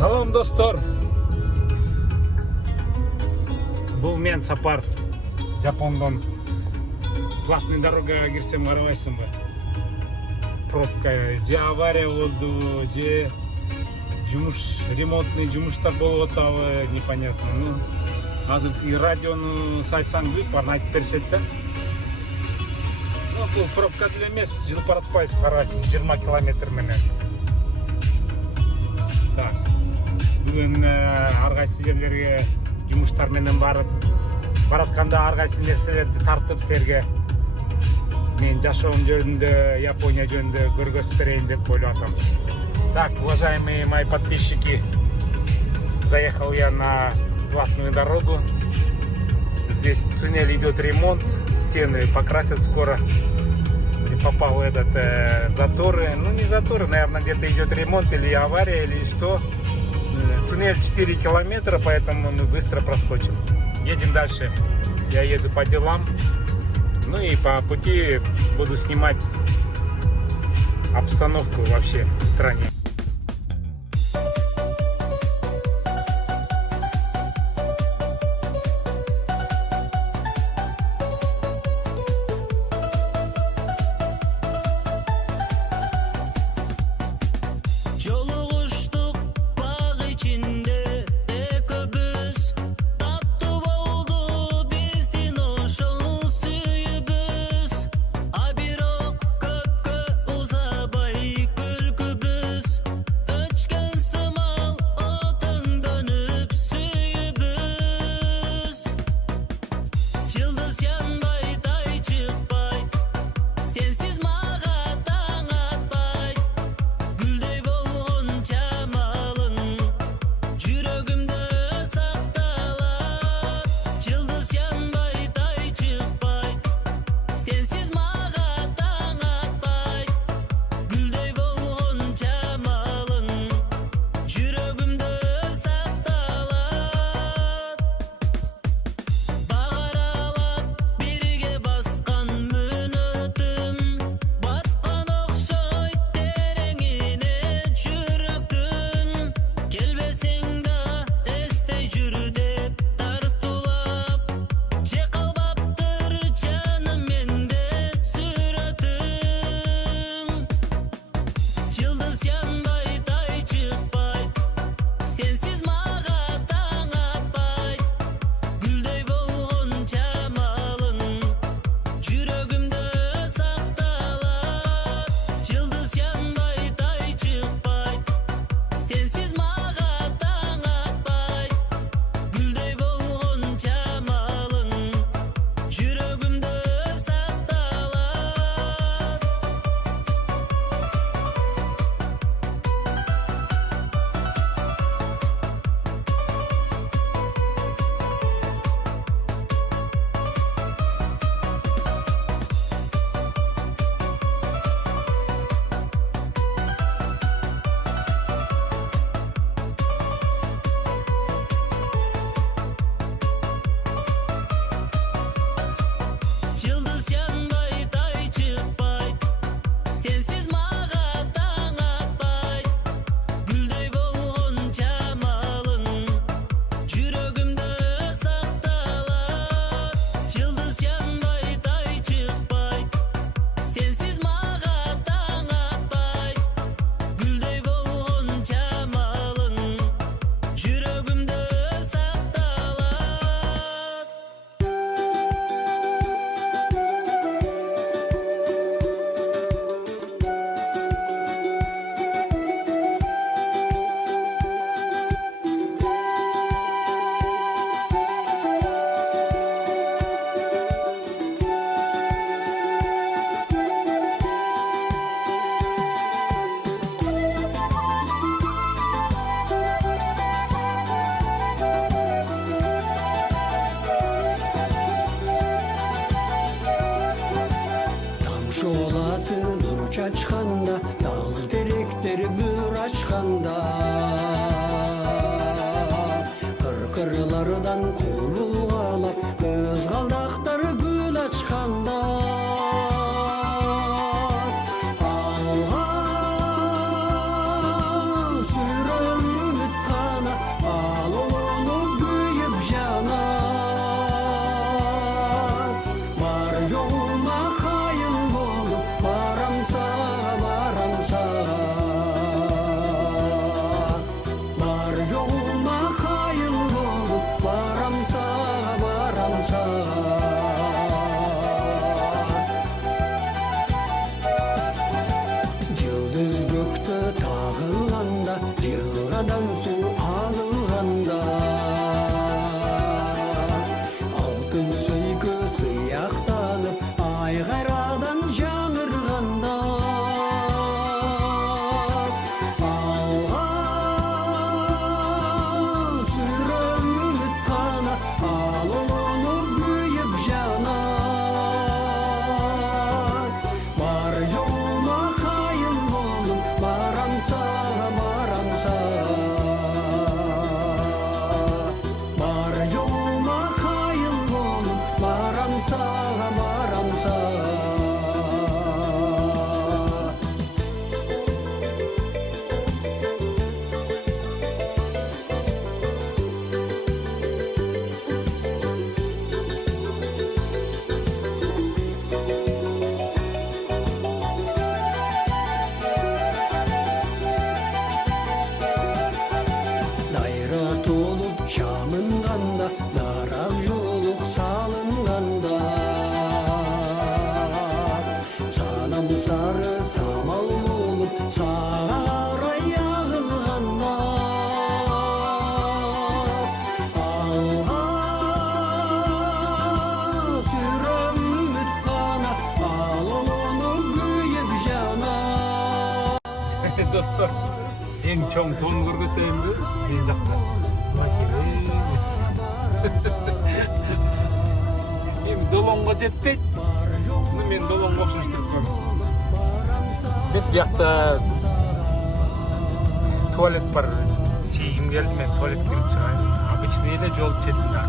Салам достор. Бұл мен сапар Жапондан. Платный дорогага кирсем карабайсың ба? Пробка же авария болду, же ремонтный жумуштар болуп атабы, непонятно. Азыр радиону сайтсаң бүт, барын айтып беришет да. Бул пробка деле эмес, жылып баратпайсың, карайсың 20 километр менен. Так. Бүгүн ар кайсы жерлерге жумуштар менен баратканда ар кайсы нерселерди тартып силерге мен жашоом жөнүндө, Япония жөнүндө көргөзтөрөйүн деп ойлоп атам. Так, уважаемые мои подписчики, заехал я на платную дорогу. Здесь в туннеле идет ремонт, стены покрасят скоро. Попал в этот заторы, ну не заторы, наверное, где-то идет ремонт или авария, или что. Туннель 4 километра, поэтому мы быстро проскочим. Едем дальше. Я еду по делам. Ну и по пути буду снимать обстановку вообще в стране. Nur çaçkanda, dağ direkleri bür açkanda, kırkırlardan kol bulgalap, göz kaldakları gül açkanda. Alğa sürüm ümit достор, ең чоң тоон көргөзөйүнбү мен жакта. Мен долонго жетпейт. Мен долонго окшоштуруп коем. Мен биякта туалет бар. Сейгим келди, мен туалетке кирип чыгайын. Обычный эле жол четинде.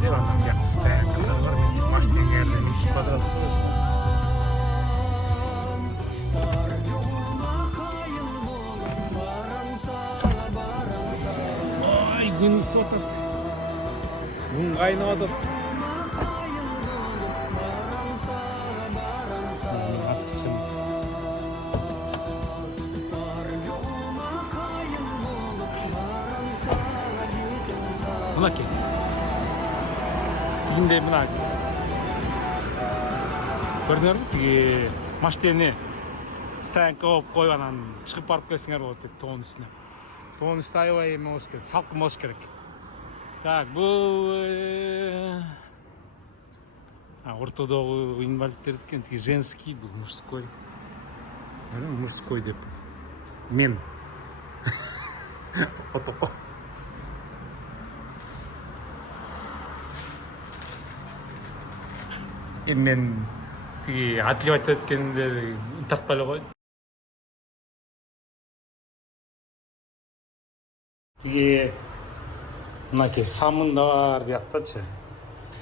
Деп анан биякта стоянкалар бар. Мен машинага эле квадрат көрөсүң. Gün ısıp atırdı. Gün kaynağı atırdı. Atık için. Buna ki. Dinde buna. Gördünüz mü? Maşteni stoyanka koyup koyup çıkıp barıp kelsiңер болот деп тоонун үстүнө. Тоонун үстү аябай эме болуш керек, салкын болуш керек. Так, бул ортодогу инвалидтердики, тиги женский, бул мужской. Мужской деп. Мен. Отоко. Мен тиги отливать эткенде тартпай эле койдум. Тиги мынакей самын да бар бияктачы.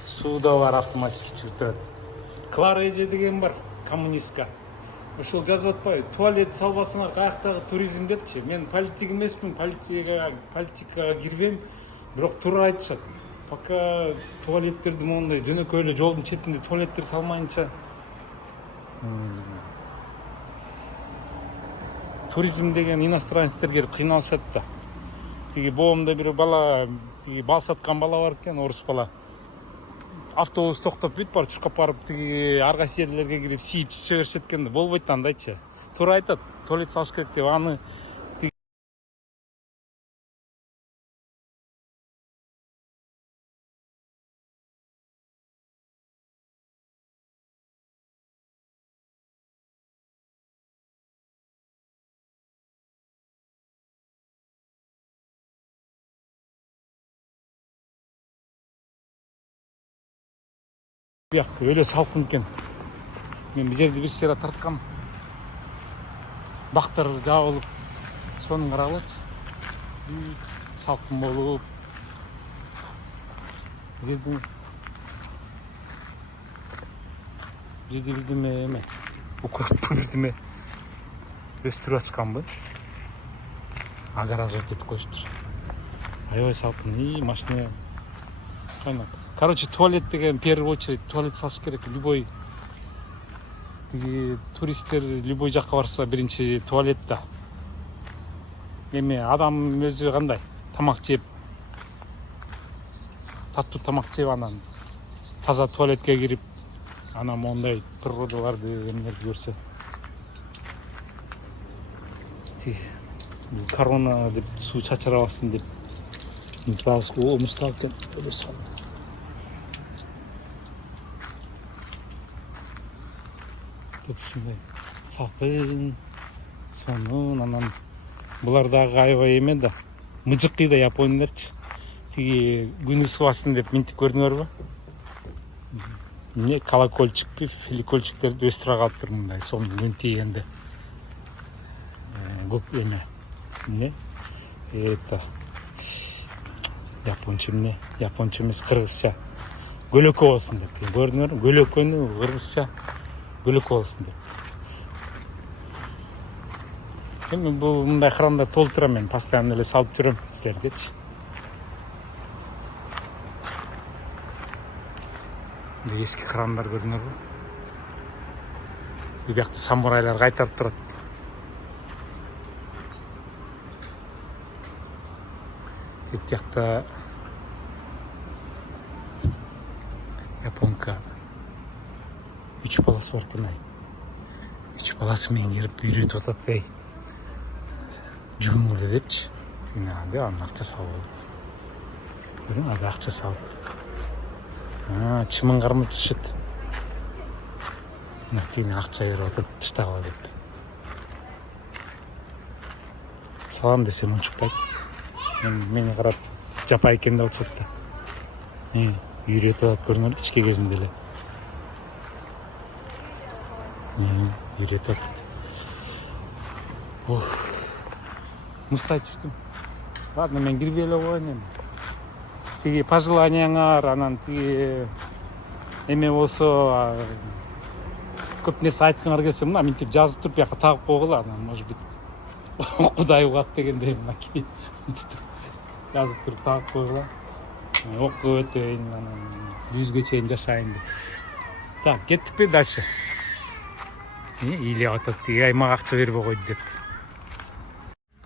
Суу да бар, автоматически чыгып турат. Клара эже деген бар, коммунистка. Ошол жазып атпайбы? Туалет салбасыңар каяктагы туризм депчи. Мен политик эмесмин, политикага кирбейм. Бирок туура айтышат. Пока туалеттерди мондай жөнөкөй эле жолдун четинде туалеттер салмайынча туризм деген иностранецтер келип кыйналышат да. Тиги боомда бир бала, тиги бал саткан бала бар экен, орус бала. Автобус токтоп бүт бар чуркап барып тиги ар кайсы жерлерге кирип сийип чыга беришет экен да. Болбойт андайчы. Туура айтат, туалет салыш керек деп аны бияк өлө салкын экен. Мен бул жерде бир сыйра тарткам. Бактар жабылып, сонун каралычы. Салкын болуп. Жерде билдиме эме. Туризме өстүрүп ачканбы. Агаражга кетип коюштур. Аябай салкын, машина кайнап. Короче, туалет деген в первую очередь туалет салыш керек. Любой туристтер любой жакка барса биринчи туалетте. Эми адам өзү кандай? Тамак жеп, таттуу тамак жеп анан таза туалетке кирип, анан мондай природаларды эмелерди көрсө. Корона деп суу чачырабасын деп. Интибабыз мустак экен. Ушундай салкын, сонун, анан булар дагы аябай эме да, мыжыкый да япониялерчи. Тиги күн ысыбасын деп минтип көрдүңөрбү? Эмне колокольчикпи, филикольчиктерди өстүрө калыптыр мындай сонун күн тийгенде. Көп эме. Эмне? Это японча эмне? Японча эмес, кыргызча. Көлөкө болсун деп. Көрдүңөрбү? Көлөкөнү кыргызча көлөкө болсун деп. Эми бул мындай храмда толтурам, мен постоянно эле салып жүрөм силергечи. Эски храмдар көрдүңөрбү? Бул жакта самурайлар кайтарып турат. Бул жакта японка 3 баласы бар экен. 3 баласы менен келип үйрөтүп атат эй. Жүгүн эле депчи. Тинаде анын акча салып. Көрүң, азыр акча салып. Чымын кармап түшөт. Тине акча берип атат, тыштагыла деп. салам десем унчукпайт. Мени карап жапа экен деп атышат да. Үйрөтүп атат көрүнөр ички кезинде эле. Үйрөтүп атат. Мустай түштүм. Ладно, мен кирбей эле коеюн эми. Тиги пожеланияңар, анан тиги эме болсо көп нерсе айткыңар келсе, мына минтип жазып туруп бияка тагып койгула, анан может быть Кудай угат дегендей мынакей жазып туруп тагып койгула. Окуп өтөйүн, анан 100ге чейин жашайын деп. Так, кеттикпи дальше. Илеп атат, тиги ай мага акча бербей койду деп.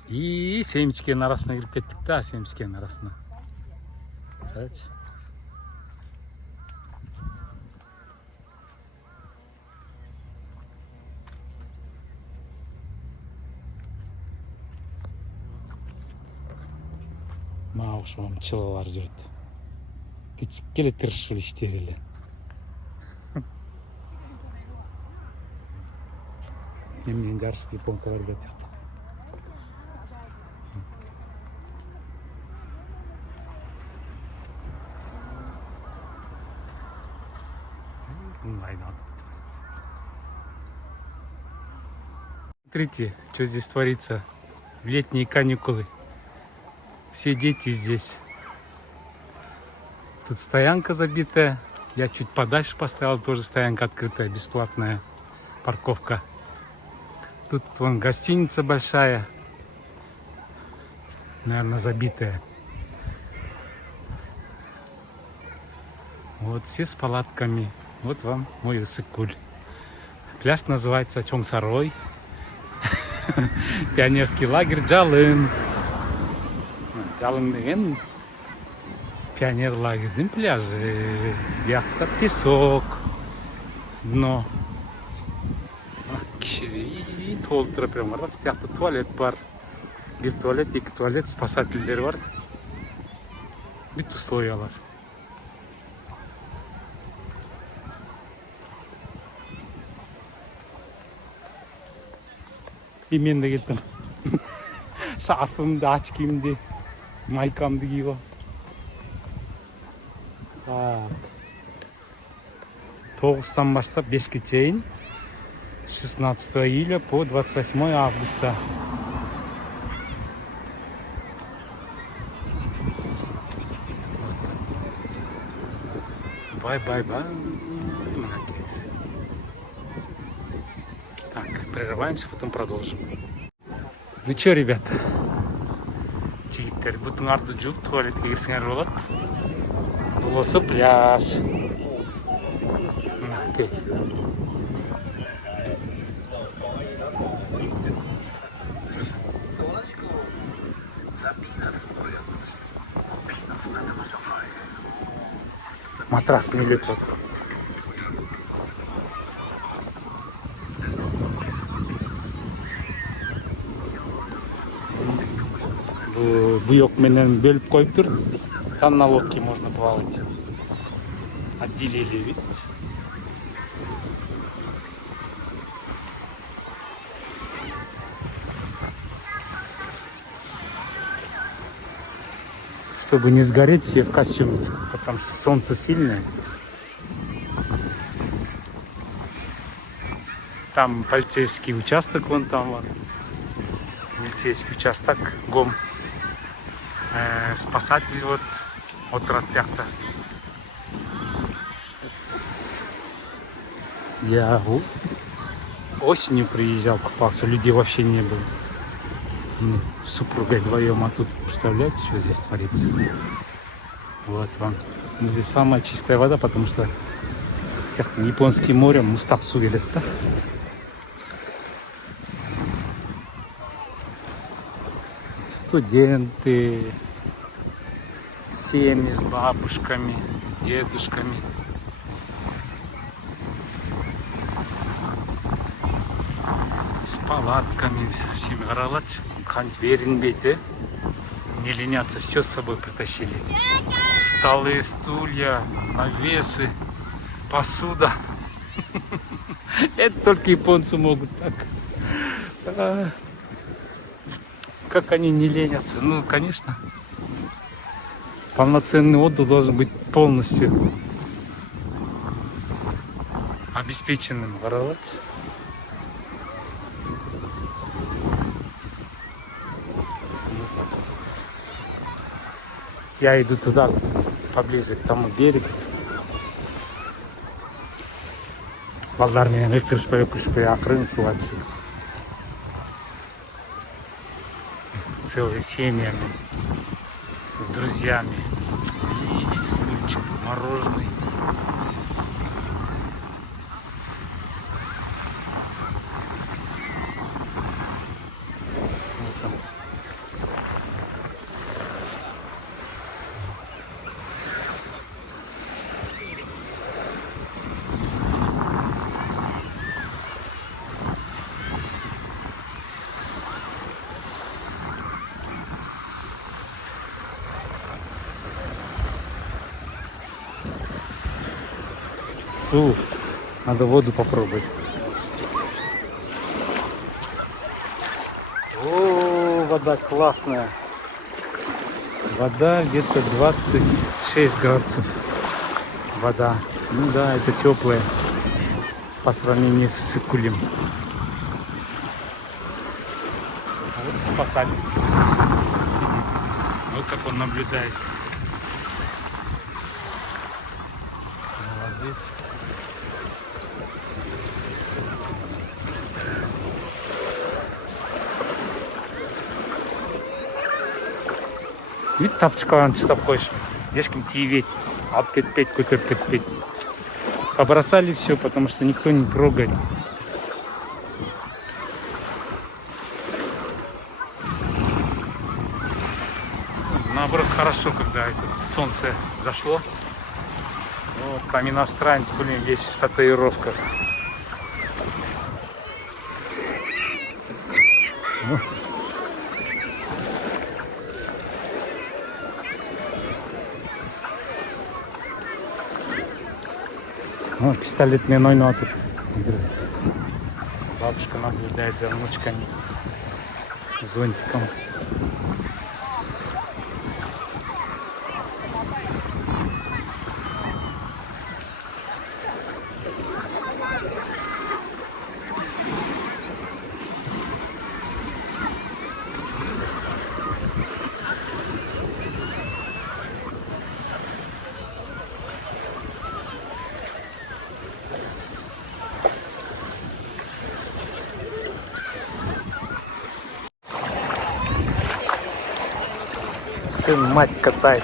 Семечкенин арасына кирип кеттик да, семечкенин арасына. Карачы. Мага окшогон чылалар жүрөт. Кичике эле тырышып иштеп эле. Мен жарыш японка бар деп атат. Смотрите, что здесь творится в летние каникулы. Все дети здесь. Тут стоянка забитая. Я чуть подальше поставил, тоже стоянка открытая, бесплатная парковка. Тут вон гостиница большая, наверное, забитая. Вот все с палатками. Вот вам мой Иссык-Куль. Пляж называется Чоңсарой. Пионерский лагерь Жалын. Жалын деген пионер лагерьдин пляжы. Бияқта песок, дно. Киши толтура прям бар. Бияқта туалет бар. Бир туалет, эки туалет, спасательдер бар. Бүт условиялар. И мен де кеттім. Шарфымды, очкимди, майкамды кийип алып. 9-тан баштап 5-ке чейин, 16 июля по 28 августа. Бай-бай-бай. Так, прерываемся, потом продолжим. Ну чё, ребята? Жигиттер, бутуңарды жууп туалетке кирсеңер болот. Бул болсо пляж. Мынакей. Матрас не летит. Буйок менен бөлүп коюптур. Там на лодке можно плавать. Отделили вид. Чтобы не сгореть, все в костюме, потому что солнце сильное. Там полицейский участок, вон там вот. Полицейский участок, ГОМ. Спасатель вот от Ратпяхта. Я осенью приезжал, купался, людей вообще не было. С супругой вдвоем, а тут, представляете, что здесь творится? Вот вам. Здесь самая чистая вода, потому что как японским морем Мустахсу велят, да? Студенты, семьи с бабушками, дедушками. С палатками, всеми горалач. Беринбейте, не ленятся, все с собой притащили. Столы, стулья, навесы, посуда. Это только японцы могут так. как они не ленятся. Ну, конечно, полноценный отдых должен быть полностью обеспеченным. Воровать. Я иду туда, поближе к тому берегу. Балдар менен өкүрүшпөй акырын сууга түшүп. Целыми семьями, с друзьями. И стульчик, мороженое. Вот он. Фу, надо воду попробовать. О, вода классная. Вода где-то 26 градусов. Вода. Ну да, это теплая по сравнению с Сыкулем. А вот спасатель сидит. Вот как он наблюдает. Молодец. Вид тапчыкаларын чистап коюш. Ешким тийбейт, алып кетпейт, көтөрүп кетпейт. Побросали все, потому что никто не трогает. Наоборот, хорошо, когда солнце зашло. Вот, там иностранец, блин, весь в татуировках. Пистолетмен ойнап отыр. Бабушка наблюдает за внучками зонтиком. Сын мать катает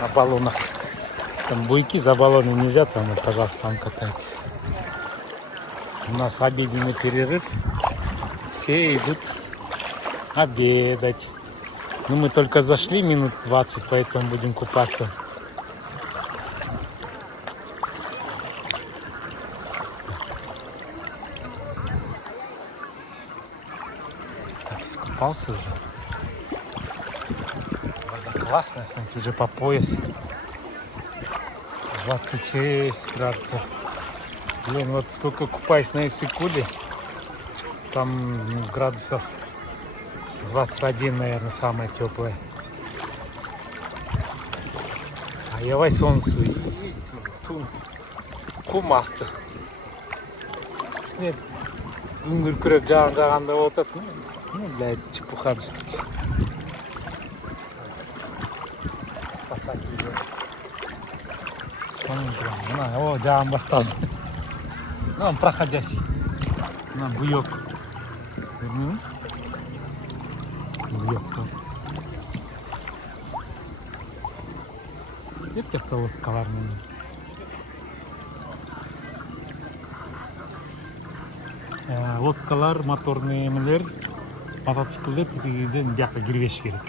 на баллонах. Там буйки за баллоны нельзя, там, вот, пожалуйста, там катайтесь. У нас обеденный перерыв. Все идут обедать. Ну, мы только зашли минут 20, поэтому будем купаться. Искупался уже. Классно, смотрите, уже по пояс. 26 градусов. Блин, вот сколько купаюсь на Иссык-Куле, там градусов 21, наверное, самое теплое. А я вай солнцу и кумасты. Нет, күрек жағында отыр. Ну, для этого чепуха бескать. О, да, он бастал. Ну, он проходящий. На буёк. Буёк там. Это кто коварный. Лодкалар, моторный эмелер, мотоциклдер тигиден бияққа кирбеш керек.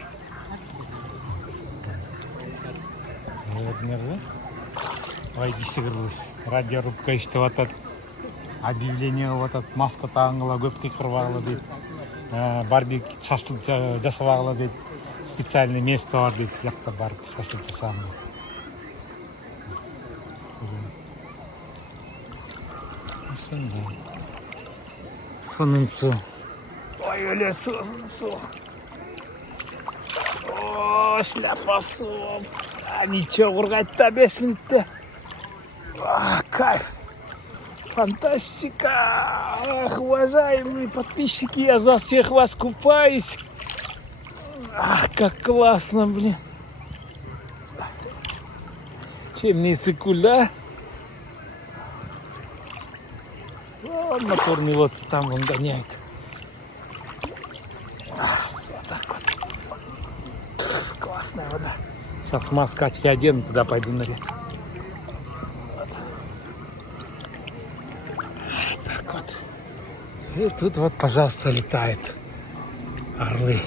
Ой, кішігірліш. Радиорубка іштіп атат. Объявление атат. Маска тағыңғыла, көпке қырвағыла дейді. Барбек шашлық жасавағыла дейді. Специальный место бар дейді. Яқта барып шашлық жасағыла. Сонын су. Ой, өле су. О, шляпасом. А ничего, ургать-то 5 минут-то. Кайф. Фантастика. Ах, уважаемые подписчики, я за всех вас купаюсь. Ах, как классно, блин. Чем не сыкуль, да? Вон моторный лодки там он гоняет. Вот так вот. Классная вода. Сейчас маскать я одену, туда пойду на реку. Вот. Так вот. И тут вот, пожалуйста, летают орлы.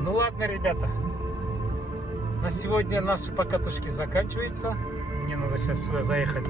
Ну ладно, ребята, на сегодня наши покатушки заканчиваются. Мне надо сейчас сюда заехать